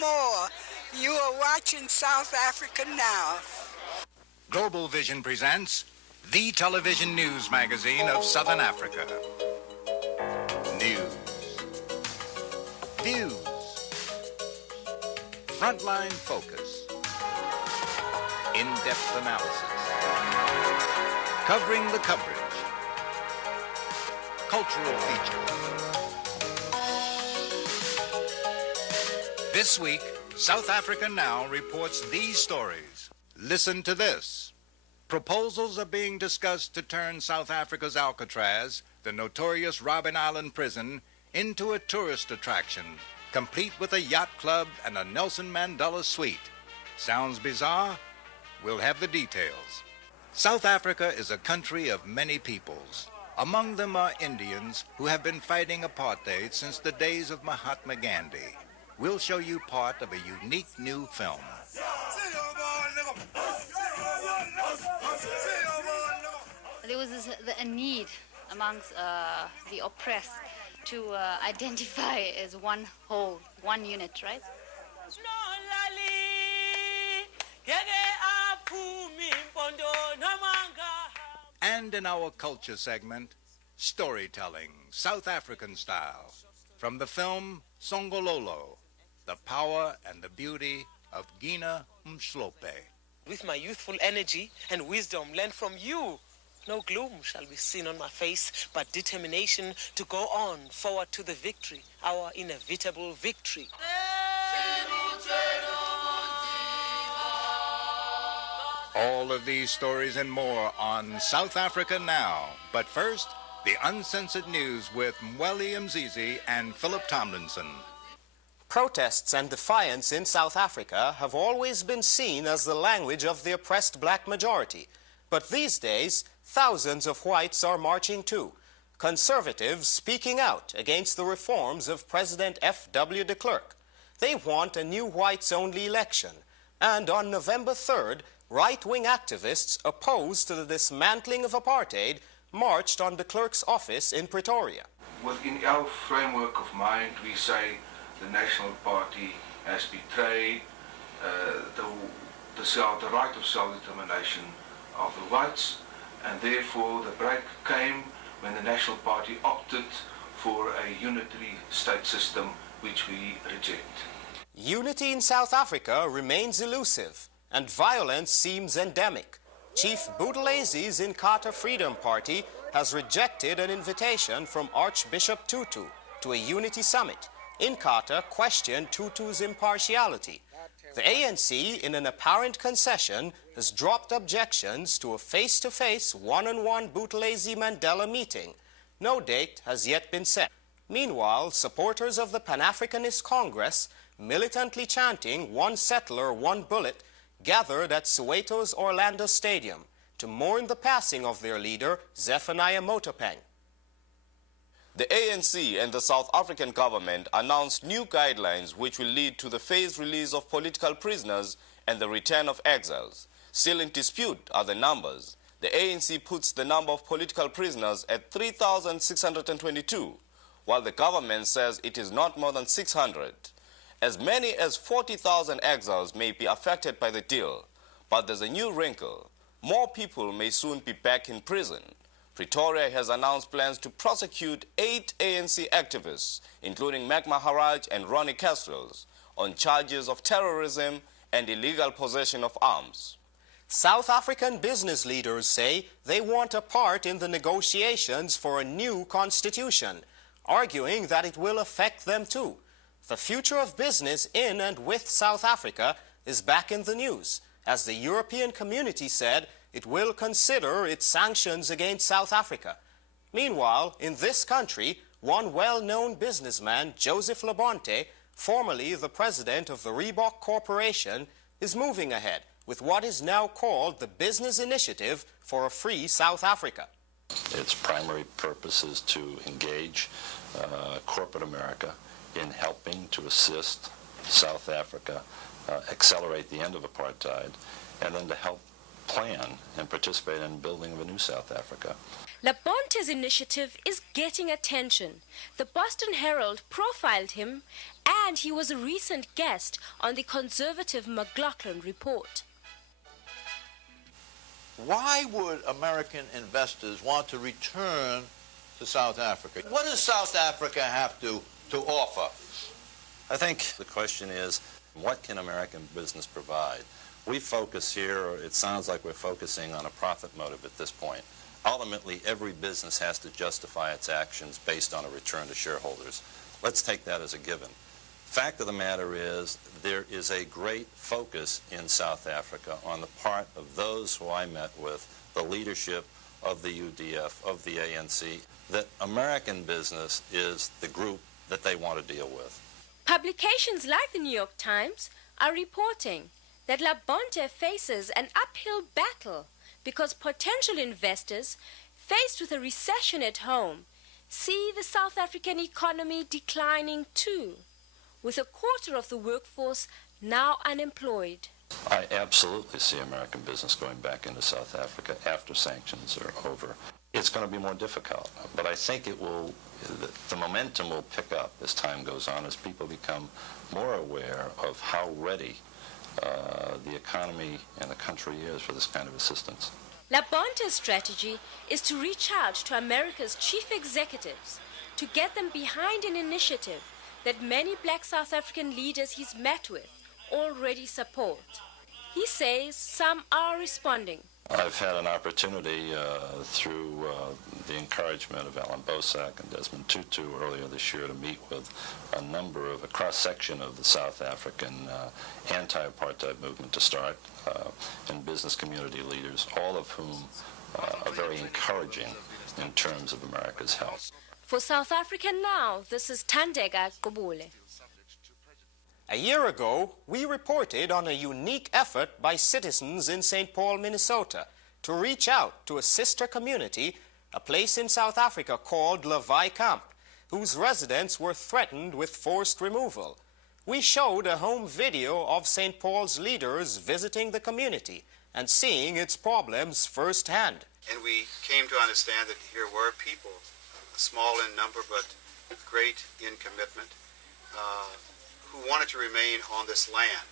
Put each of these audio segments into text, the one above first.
more. You are watching South Africa Now. Global Vision presents the television news magazine of Southern Africa. News. Views. Frontline focus. In-depth analysis. Covering the coverage. Cultural features. This week, South Africa Now reports these stories. Listen to this. Proposals are being discussed to turn South Africa's Alcatraz, the notorious Robben Island prison, into a tourist attraction, complete with a yacht club and a Nelson Mandela suite. Sounds bizarre? We'll have the details. South Africa is a country of many peoples. Among them are Indians who have been fighting apartheid since the days of Mahatma Gandhi. We'll show you part of a unique new film. There was a need amongst the oppressed to identify as one whole, one unit, right? And in our culture segment, storytelling, South African style, from the film Songololo, the power and the beauty of Gina Mhlope. With my youthful energy and wisdom learned from you, no gloom shall be seen on my face, but determination to go on forward to the victory, our inevitable victory. All of these stories and more on South Africa Now. But first, the uncensored news with Mweli Mzizi and Phillip Tomlinson. Protests and defiance in South Africa have always been seen as the language of the oppressed black majority. But these days, thousands of whites are marching too. Conservatives speaking out against the reforms of President F.W. de Klerk. They want a new whites-only election. And on November 3rd, right-wing activists opposed to the dismantling of apartheid marched on de Klerk's office in Pretoria. Within our framework of mind, we say the National Party has betrayed the right of self-determination of the whites, and therefore the break came when the National Party opted for a unitary state system, which we reject. Unity in South Africa remains elusive, and violence seems endemic. Chief Buthelezi's Inkatha Freedom Party has rejected an invitation from Archbishop Tutu to a unity summit. Inkatha questioned Tutu's impartiality. The ANC, in an apparent concession, has dropped objections to a face-to-face, one-on-one Buthelezi-Mandela meeting. No date has yet been set. Meanwhile, supporters of the Pan-Africanist Congress, militantly chanting "One settler, one bullet," gathered at Soweto's Orlando Stadium to mourn the passing of their leader, Zephania Mothopeng. The ANC and the South African government announced new guidelines which will lead to the phased release of political prisoners and the return of exiles. Still in dispute are the numbers. The ANC puts the number of political prisoners at 3,622, while the government says it is not more than 600. As many as 40,000 exiles may be affected by the deal, but there's a new wrinkle. More people may soon be back in prison. Pretoria has announced plans to prosecute 8 ANC activists, including Maharaj and Ronnie Kasrils, on charges of terrorism and illegal possession of arms. South African business leaders say they want a part in the negotiations for a new constitution, arguing that it will affect them too. The future of business in and with South Africa is back in the news, as the European community said it will consider its sanctions against South Africa. Meanwhile, in this country, one well-known businessman, Joseph Labonte, formerly the president of the Reebok Corporation, is moving ahead with what is now called the Business Initiative for a Free South Africa. Its primary purpose is to engage corporate America in helping to assist South Africa accelerate the end of apartheid, and then to help plan and participate in building of a new South Africa. Labonte's initiative is getting attention. The Boston Herald profiled him, and he was a recent guest on the conservative McLaughlin Report. Why would American investors want to return to South Africa? What does South Africa have to offer? I think the question is, what can American business provide? We focus here, or it sounds like we're focusing on a profit motive at this point. Ultimately, every business has to justify its actions based on a return to shareholders. Let's take that as a given. Fact of the matter is, there is a great focus in South Africa on the part of those who I met with, the leadership of the UDF, of the ANC, that American business is the group that they want to deal with. Publications like the New York Times are reporting that Labonte faces an uphill battle because potential investors, faced with a recession at home, see the South African economy declining too, with a quarter of the workforce now unemployed. I absolutely see American business going back into South Africa after sanctions are over. It's going to be more difficult, but I think the momentum will pick up as time goes on, as people become more aware of how ready the economy and the country is for this kind of assistance. Labonte's strategy is to reach out to America's chief executives to get them behind an initiative that many black South African leaders he's met with already support. He says some are responding. I've had an opportunity through the encouragement of Allan Boesak and Desmond Tutu earlier this year to meet with a cross-section of the South African anti-apartheid movement to start, and business community leaders, all of whom are very encouraging in terms of America's health. For South Africa Now, this is Thandeka Gqubule. A year ago, we reported on a unique effort by citizens in St. Paul, Minnesota, to reach out to a sister community, a place in South Africa called Levi Camp, whose residents were threatened with forced removal. We showed a home video of St. Paul's leaders visiting the community and seeing its problems firsthand. And we came to understand that here were people, small in number but great in commitment, who wanted to remain on this land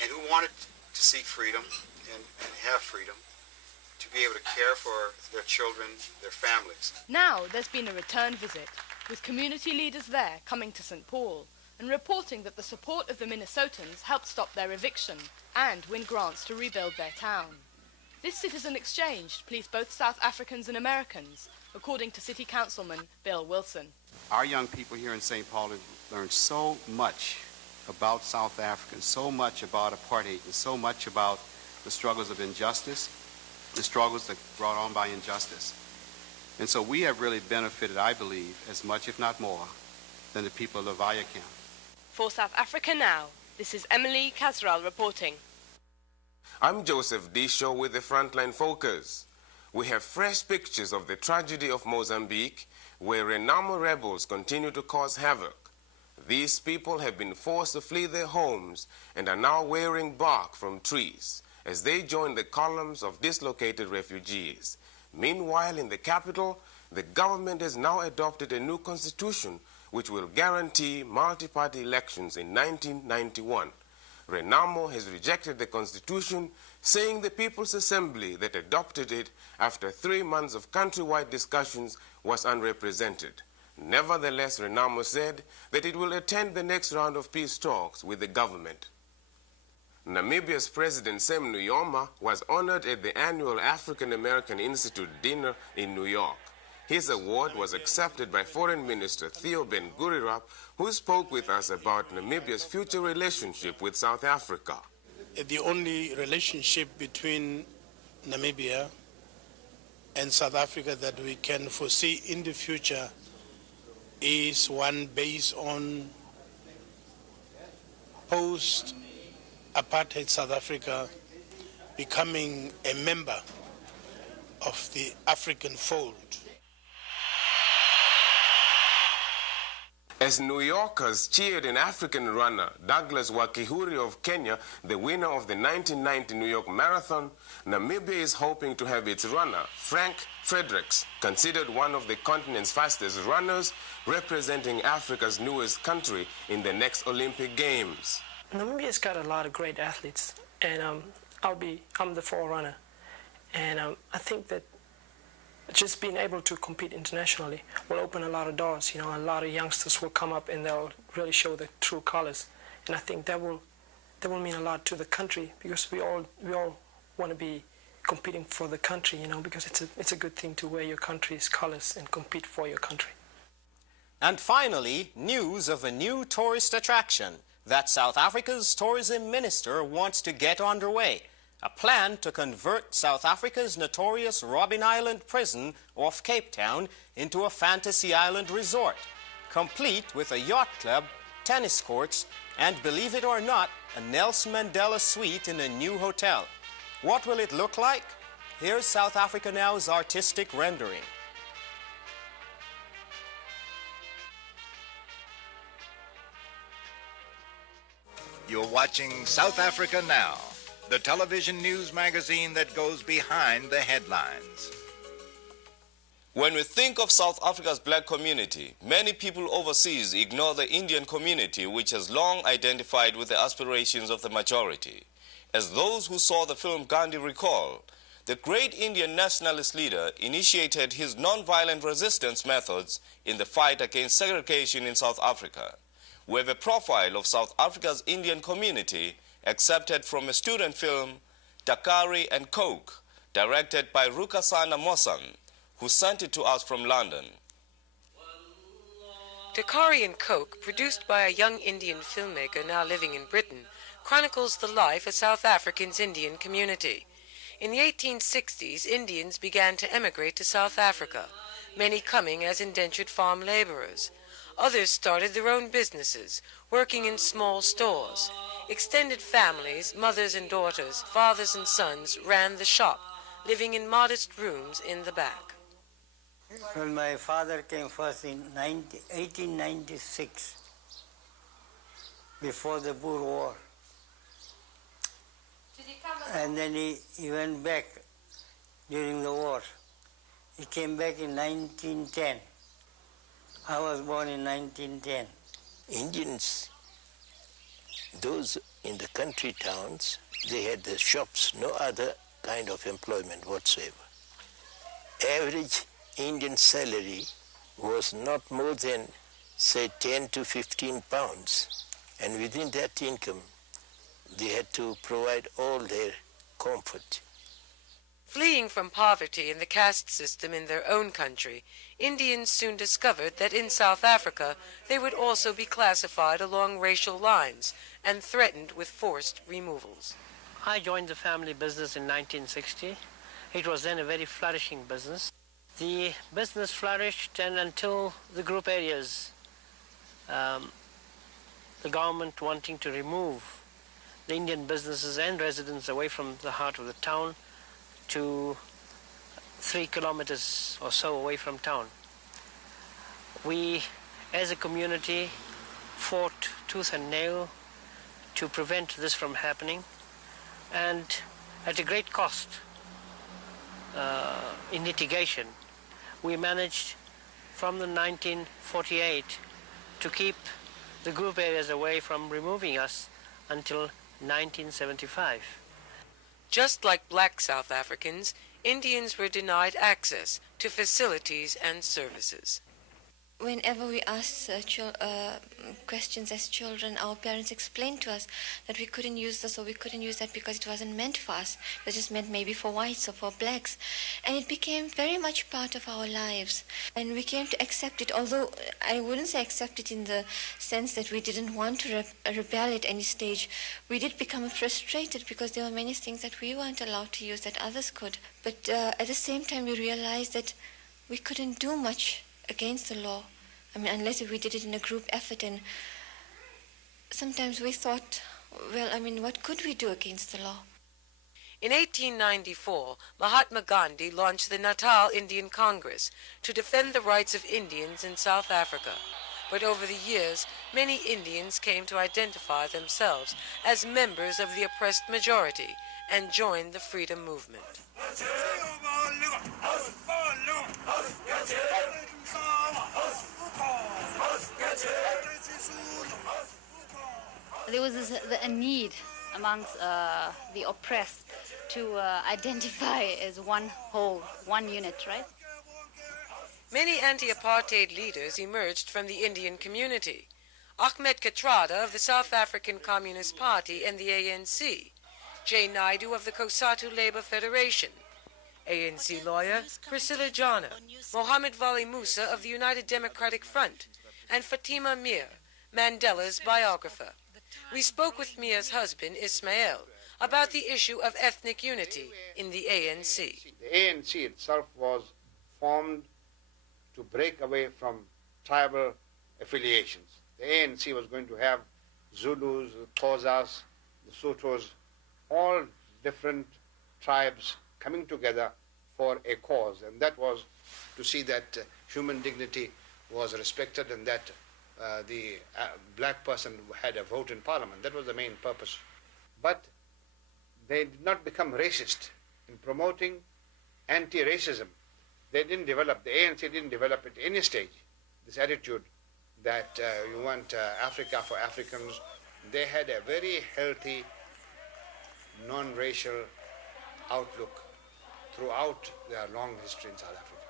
and who wanted to seek freedom and have freedom to be able to care for their children, their families. Now there's been a return visit, with community leaders there coming to St. Paul and reporting that the support of the Minnesotans helped stop their eviction and win grants to rebuild their town. This citizen exchange pleased both South Africans and Americans, according to City Councilman Bill Wilson. Our young people here in St. Paul have learned so much about South Africa, so much about apartheid, and so much about the struggles of injustice, the struggles that brought on by injustice. And so we have really benefited, I believe, as much, if not more, than the people of Levi Camp. For South Africa Now, this is Emily Kasriel reporting. I'm Joseph Biko with the Frontline Focus. We have fresh pictures of the tragedy of Mozambique, where Renamo rebels continue to cause havoc. These people have been forced to flee their homes and are now wearing bark from trees as they join the columns of dislocated refugees. Meanwhile, in the capital, the government has now adopted a new constitution which will guarantee multi-party elections in 1991. Renamo has rejected the constitution, saying the People's Assembly that adopted it after 3 months of countrywide discussions was unrepresented. Nevertheless, Renamo said that it will attend the next round of peace talks with the government. Namibia's President Sam Nujoma was honored at the annual African American Institute dinner in New York. His award was accepted by Foreign Minister Theo Ben-Guritrap, who spoke with us about Namibia's future relationship with South Africa. The only relationship between Namibia and South Africa that we can foresee in the future is one based on post-apartheid South Africa becoming a member of the African fold. As New Yorkers cheered an African runner, Douglas Wakihuri of Kenya, the winner of the 1990 New York Marathon, Namibia is hoping to have its runner, Frank Fredericks, considered one of the continent's fastest runners, representing Africa's newest country in the next Olympic Games. Namibia's got a lot of great athletes, and I'm the forerunner. And I think that just being able to compete internationally will open a lot of doors. You know, a lot of youngsters will come up and they'll really show the true colors. And I think that will mean a lot to the country, because we all want to be competing for the country, you know, because it's a good thing to wear your country's colors and compete for your country. And finally, news of a new tourist attraction that South Africa's tourism minister wants to get underway. A plan to convert South Africa's notorious Robben Island prison off Cape Town into a fantasy island resort, complete with a yacht club, tennis courts, and, believe it or not, a Nelson Mandela suite in a new hotel. What will it look like? Here's South Africa Now's artistic rendering. You're watching South Africa Now, the television news magazine that goes behind the headlines. When we think of South Africa's black community, many people overseas ignore the Indian community, which has long identified with the aspirations of the majority. As those who saw the film Gandhi recall, the great Indian nationalist leader initiated his non-violent resistance methods in the fight against segregation in South Africa. We have a profile of South Africa's Indian community accepted from a student film, Takari and Coke, directed by Rukasana Mosan, who sent it to us from London. Takari and Coke, produced by a young Indian filmmaker now living in Britain, chronicles the life of South Africa's Indian community. In the 1860s, Indians began to emigrate to South Africa, many coming as indentured farm laborers. Others started their own businesses, working in small stores. Extended families, mothers and daughters, fathers and sons, ran the shop, living in modest rooms in the back. Well, my father came first in 1896, before the Boer War. And then he went back during the war. He came back in 1910. I was born in 1910. Indians, those in the country towns, they had the shops, no other kind of employment whatsoever. Average Indian salary was not more than, say, 10 to 15 pounds. And within that income, they had to provide all their comfort. Fleeing from poverty and the caste system in their own country, Indians soon discovered that in South Africa they would also be classified along racial lines and threatened with forced removals. I joined the family business in 1960. It was then a very flourishing business. The business flourished, and until the group areas, the government wanting to remove the Indian businesses and residents away from the heart of the town to 3 kilometers or so away from town. We, as a community, fought tooth and nail to prevent this from happening, and at a great cost in litigation, we managed from the 1948 to keep the group areas away from removing us until 1975. Just like black South Africans, Indians were denied access to facilities and services. Whenever we asked questions as children, our parents explained to us that we couldn't use this or we couldn't use that because it wasn't meant for us. It was just meant maybe for whites or for blacks. And it became very much part of our lives. And we came to accept it, although I wouldn't say accept it in the sense that we didn't want to rebel at any stage. We did become frustrated because there were many things that we weren't allowed to use that others could. But at the same time, we realized that we couldn't do much against the law. I mean, unless we did it in a group effort. And sometimes we thought, well, I mean, what could we do against the law? In 1894, Mahatma Gandhi launched the Natal Indian Congress to defend the rights of Indians in South Africa. But over the years, many Indians came to identify themselves as members of the oppressed majority and joined the freedom movement. There was a need amongst the oppressed to identify as one whole, one unit, right? Many anti-apartheid leaders emerged from the Indian community. Ahmed Kathrada of the South African Communist Party and the ANC, J. Naidu of the COSATU Labour Federation, ANC lawyer Priscilla Jana, Mohammed Vali Musa of the United Democratic Front, and Fatima Mir, Mandela's biographer. We spoke with Mia's husband, Ismail, about the issue of ethnic unity in the ANC. The ANC itself was formed to break away from tribal affiliations. The ANC was going to have Zulus, the Xhosas, the Sotos, all different tribes coming together for a cause, and that was to see that human dignity was respected and that the black person had a vote in parliament. That was the main purpose. But they did not become racist in promoting anti-racism. They didn't develop, the ANC didn't develop at any stage this attitude that you want Africa for Africans. They had a very healthy, non-racial outlook throughout their long history in South Africa.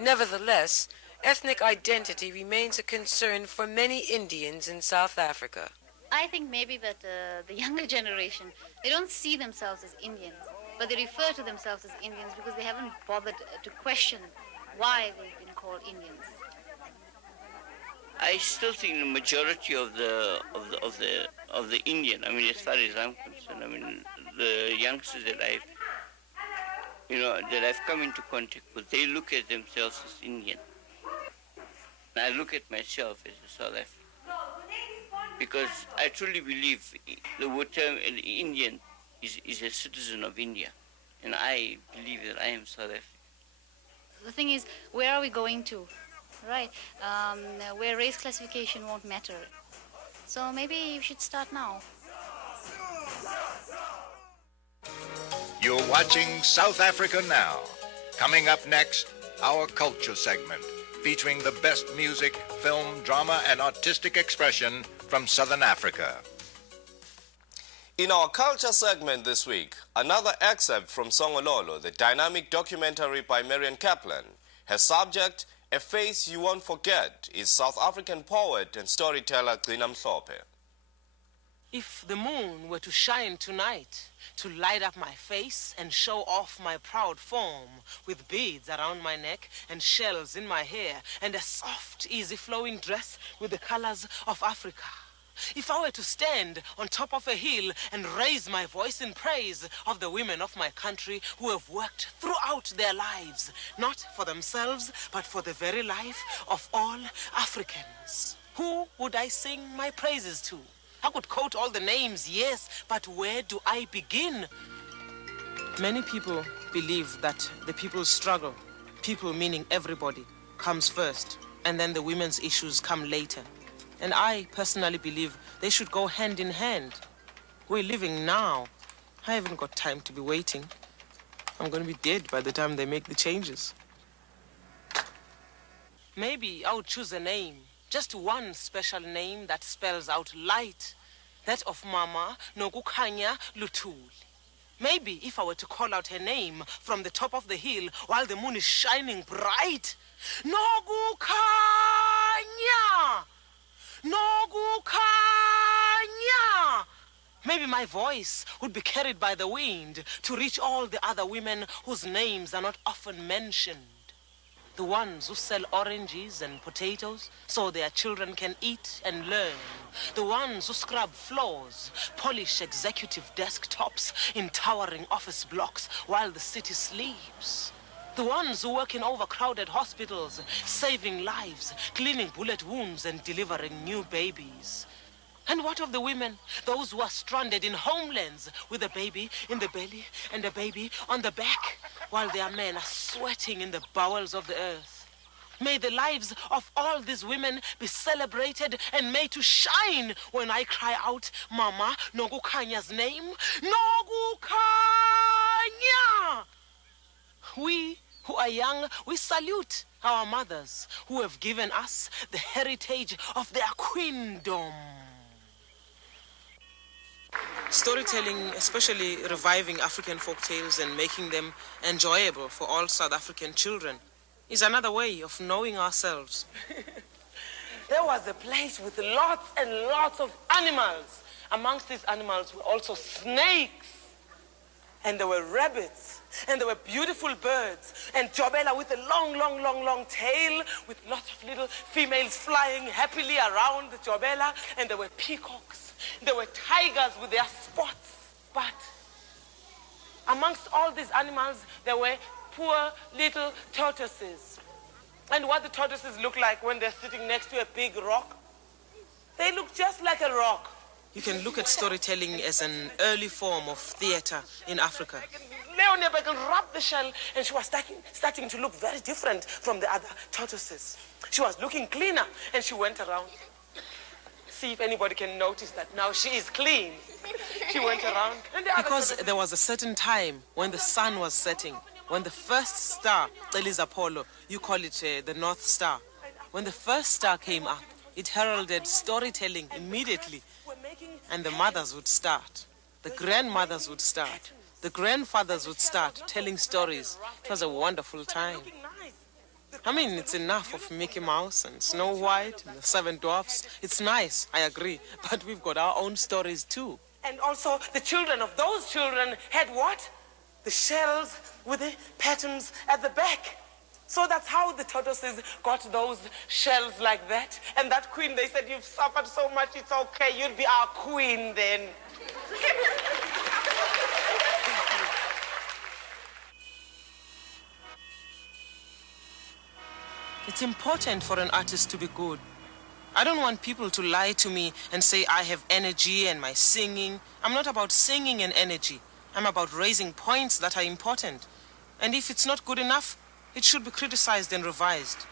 Nevertheless, ethnic identity remains a concern for many Indians in South Africa. I think maybe that the younger generation, they don't see themselves as Indians, but they refer to themselves as Indians because they haven't bothered to question why they've been called Indians. I still think the majority of the Indian, I mean, as far as I'm concerned, I mean, the youngsters that I've come into contact with, they look at themselves as Indian. I look at myself as a South African because I truly believe the word term Indian is a citizen of India, and I believe that I am South African. The thing is, where are we going to? Right, where race classification won't matter. So maybe you should start now. You're watching South Africa Now. Coming up next, our culture segment, featuring the best music, film, drama, and artistic expression from Southern Africa. In our culture segment this week, another excerpt from Songololo, the dynamic documentary by Marian Kaplan. Her subject, A Face You Won't Forget, is South African poet and storyteller Gcina Mhlophe. If the moon were to shine tonight, to light up my face and show off my proud form, with beads around my neck and shells in my hair, and a soft, easy-flowing dress with the colors of Africa. If I were to stand on top of a hill and raise my voice in praise of the women of my country who have worked throughout their lives, not for themselves, but for the very life of all Africans, who would I sing my praises to? I could quote all the names, yes, but where do I begin? Many people believe that the people's struggle, people meaning everybody, comes first, and then the women's issues come later. And I personally believe they should go hand in hand. We're living now. I haven't got time to be waiting. I'm going to be dead by the time they make the changes. Maybe I would choose a name, just one special name that spells out light, that of Mama Nokukhanya Luthuli. Maybe if I were to call out her name from the top of the hill while the moon is shining bright, Nokukhanya! Nokukhanya! Maybe my voice would be carried by the wind to reach all the other women whose names are not often mentioned. The ones who sell oranges and potatoes so their children can eat and learn. The ones who scrub floors, polish executive desktops in towering office blocks while the city sleeps. The ones who work in overcrowded hospitals, saving lives, cleaning bullet wounds and delivering new babies. And what of the women, those who are stranded in homelands with a baby in the belly and a baby on the back, while their men are sweating in the bowels of the earth? May the lives of all these women be celebrated and made to shine when I cry out, Mama, Nogukhanya's name. Nogukhanya! We who are young, we salute our mothers who have given us the heritage of their queendom. Storytelling, especially reviving African folk tales and making them enjoyable for all South African children, is another way of knowing ourselves. There was a place with lots and lots of animals. Amongst these animals were also snakes. And there were rabbits. And there were beautiful birds. And Jobela with a long, long, long, long tail with lots of little females flying happily around the Jobela. And there were peacocks. There were tigers with their spots. But amongst all these animals, there were poor little tortoises. And what the tortoises look like when they're sitting next to a big rock? They look just like a rock. You can look at storytelling as an early form of theater in Africa. Leonie Beckle rubbed the shell and she was starting to look very different from the other tortoises. She was looking cleaner and she went around. See if anybody can notice that now she is clean. She went around. Because there was a certain time when the sun was setting, when the first star, Eli's Apollo, you call it the North Star, when the first star came up, it heralded storytelling immediately. And the mothers would start, the grandmothers would start, the grandfathers would start telling stories. It was a wonderful time. I mean, it's enough of Mickey Mouse and Snow White and the Seven Dwarfs. It's nice, I agree, but we've got our own stories too. And also, the children of those children had what? The shells with the patterns at the back. So that's how the tortoises got those shells like that. And that queen, they said, you've suffered so much, it's okay, you'll be our queen then. It's important for an artist to be good. I don't want people to lie to me and say I have energy and my singing. I'm not about singing and energy. I'm about raising points that are important. And if it's not good enough, it should be criticized and revised.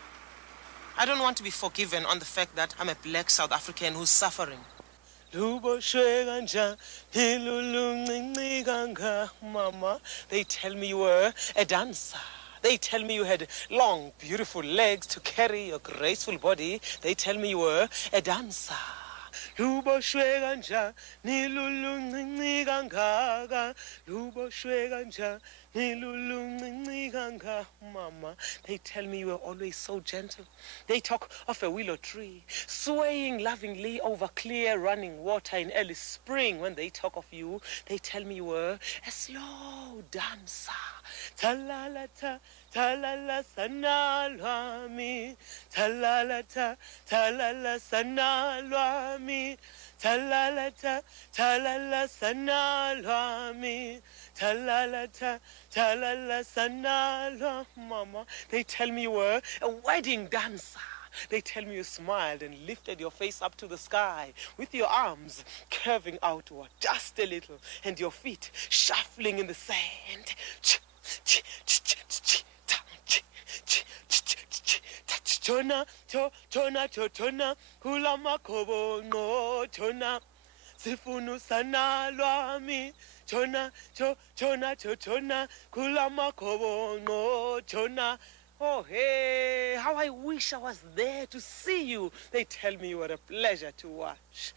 I don't want to be forgiven on the fact that I'm a black South African who's suffering. Mama, they tell me you were a dancer. They tell me you had long, beautiful legs to carry your graceful body. They tell me you were a dancer. Mama, they tell me you were always so gentle. They talk of a willow tree swaying lovingly over clear running water in early spring. When they talk of you, they tell me you were a slow dancer. Ta-la-la-ta, ta-la-la sanalwami, ta-la-la-ta, ta-la-la sanalwami, ta-la-la-ta, ta-la-la sanalwami, ta-la-la-ta, ta-la-la sanalwa. Mama, they tell me you were a wedding dancer. They tell me you smiled and lifted your face up to the sky with your arms curving outward just a little and your feet shuffling in the sand. Tona, tona, tona, kula makobo no tona, sifunu sana lwami. Tona, tona, tona, kula makobo no tona. Oh, hey, how I wish I was there to see you. They tell me you were a pleasure to watch.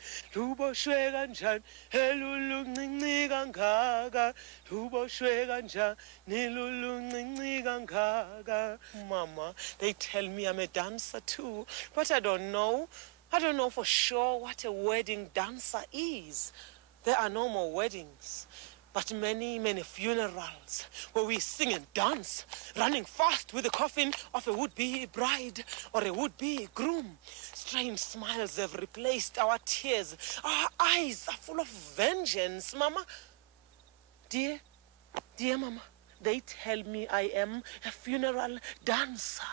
Mama, they tell me I'm a dancer too, but I don't know. I don't know for sure what a wedding dancer is. There are no more weddings, but many, many funerals where we sing and dance, running fast with the coffin of a would-be bride or a would-be groom. Strange smiles have replaced our tears. Our eyes are full of vengeance, Mama. Dear Mama, they tell me I am a funeral dancer.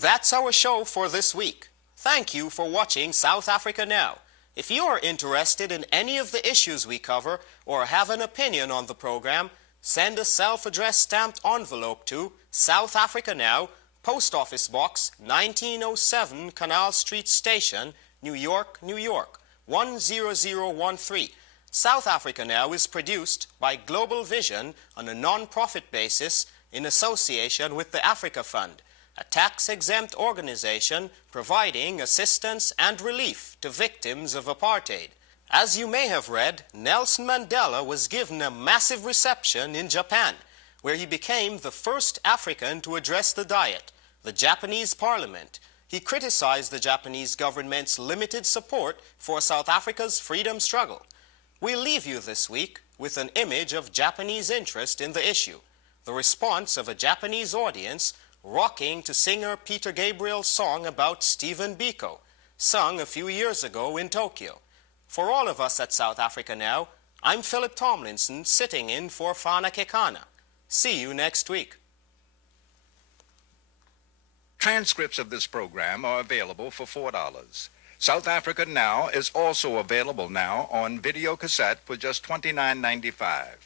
That's our show for this week. Thank you for watching South Africa Now. If you are interested in any of the issues we cover or have an opinion on the program, send a self-addressed stamped envelope to South Africa Now, Post Office Box 1907, Canal Street Station, New York, New York, 10013. South Africa Now is produced by Global Vision on a non-profit basis in association with the Africa Fund, a tax-exempt organization providing assistance and relief to victims of apartheid. As you may have read, Nelson Mandela was given a massive reception in Japan, where he became the first African to address the Diet, the Japanese parliament. He criticized the Japanese government's limited support for South Africa's freedom struggle. We'll leave you this week with an image of Japanese interest in the issue, the response of a Japanese audience rocking to singer Peter Gabriel's song about Stephen Biko, sung a few years ago in Tokyo. For all of us at South Africa Now, I'm Phillip Tomlinson, sitting in for Fana Kekana. See you next week. Transcripts of this program are available for $4. South Africa Now is also available now on video cassette for just $29.95.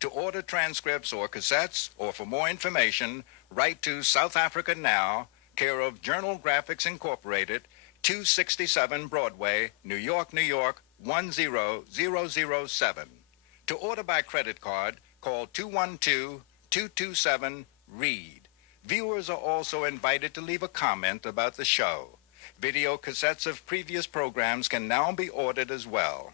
To order transcripts or cassettes, or for more information, write to South Africa Now, care of Journal Graphics Incorporated, 267 Broadway, New York, New York, 10007. To order by credit card, call 212-227-READ. Viewers are also invited to leave a comment about the show. Video cassettes of previous programs can now be ordered as well.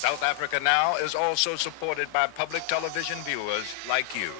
South Africa Now is also supported by public television viewers like you.